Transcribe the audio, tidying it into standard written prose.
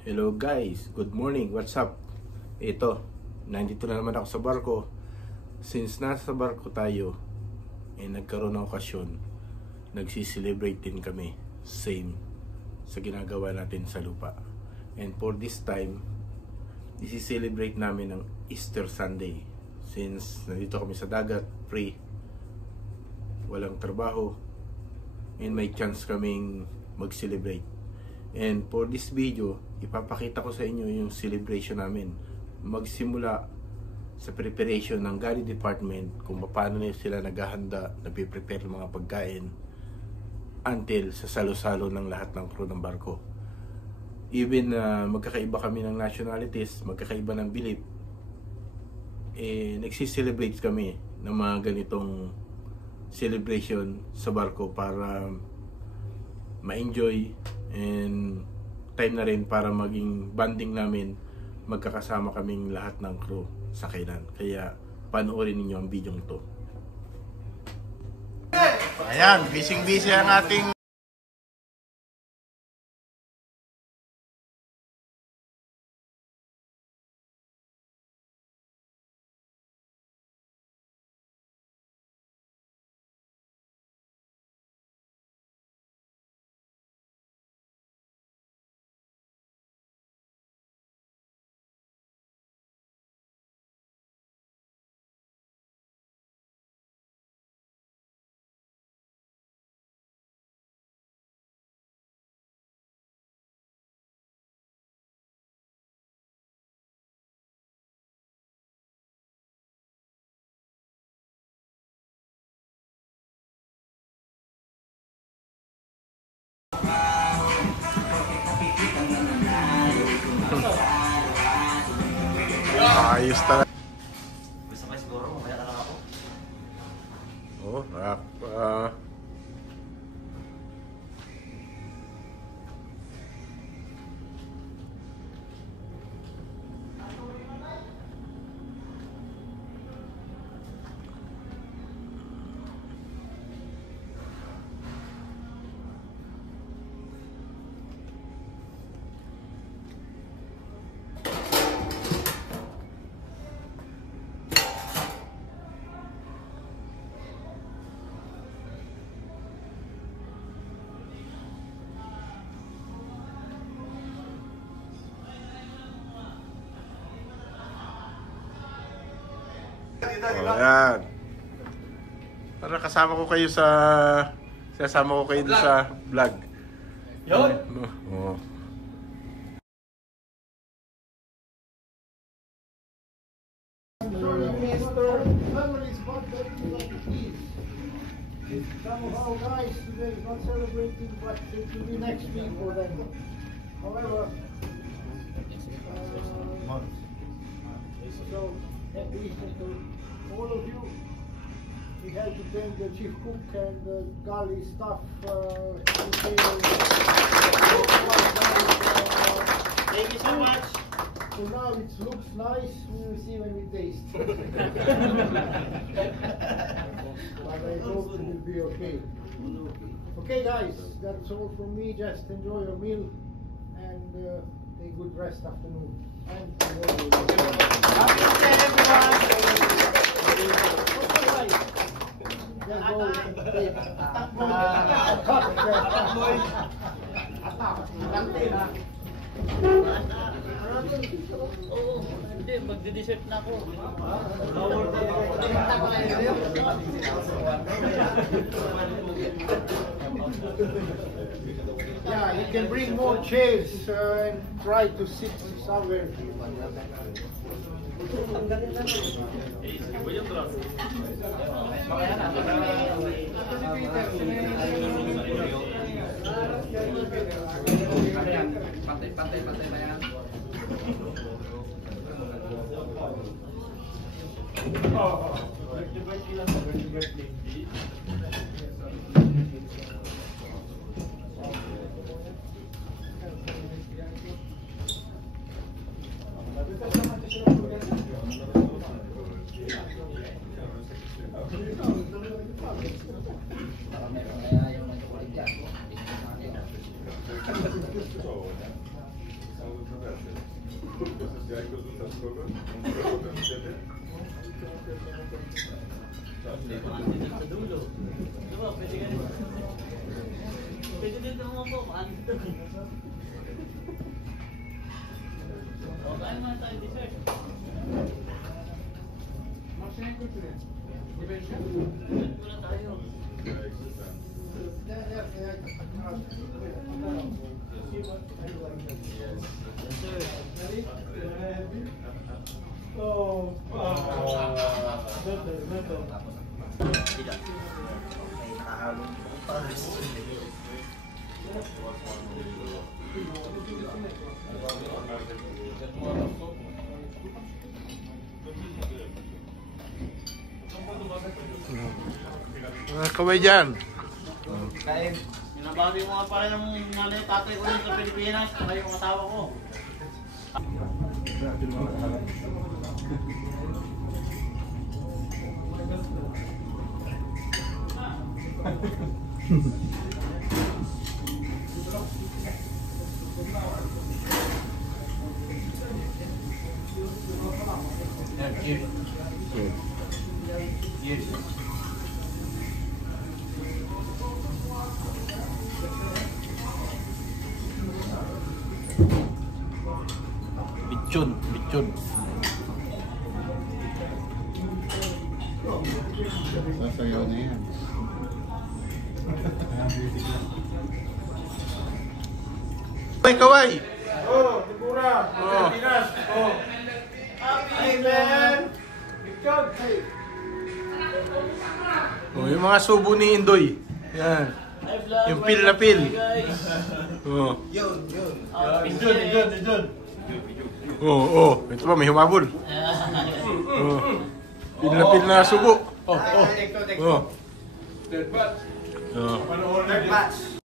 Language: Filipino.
Hello guys, good morning, what's up? Ito, nandito na naman ako sa barko. Since nasa barko tayo, nagkaroon ng okasyon, nagsiselebrate din kami, same sa ginagawa natin sa lupa. And for this time, isi-celebrate namin ng Easter Sunday. Since nandito kami sa dagat, free, walang trabaho, and may chance kaming mag-celebrate. And for this video, ipapakita ko sa inyo yung celebration namin. Magsimula sa preparation ng galley department, kung paano sila naghahanda, napiprepare ng mga pagkain, until sa salo-salo ng lahat ng crew ng barko. Even magkakaiba kami ng nationalities, magkakaiba ng belief, nagsiselebrate kami ng mga ganitong celebration sa barko para ma-enjoy, and time na rin para maging banding namin, magkakasama kaming lahat ng crew sa kainan. Kaya panoorin ninyo ang video to. Ayan, busy ang ating ayos talaga. Gusto ko siguro, mamaya na lang ako. Oh, ayan. Para kasama ko kayo sa vlog. Yun! Oh. Somehow guys today is not celebrating, but it will be next week for them. However, so happy Easter to all of you. We have to thank the chief cook and the galley staff. Thank you so much! So now it looks nice, we will see when we taste. But I hope it will be okay. Okay guys, that's all from me. Just enjoy your meal and a good rest afternoon. And Happy Easter, everyone! okay guys, just go take Oo, hindi, magde-dessert na ako. Yeah, you can bring more chairs and try to sit somewhere. Pantay na yan. Sa dulo. Diba, pwede ka rin. Pwede din naman po, paano ito? O, kaya naman tayo dessert. Wala tayo. Oh, Kaway dyan. Minabagi mo nga pala ng nanay tatay ko dito sa Pilipinas, kaya yung asawa ko. Bichon, bichon. Sasayaw na yan. Kaway, kaway! oh, Tigura. Oh. Pilipinas. Oh. Hey, man. Good. Hey. Oh, yung mga subo ni Indoy. Yan. Hi vlog, Yung pil na pil. guys. Oh. Yun. Oh, oh. Ito pa, may humabol. Oh. Pil na subo. Oh, oh. Oh. Third batch. Oh. Third batch.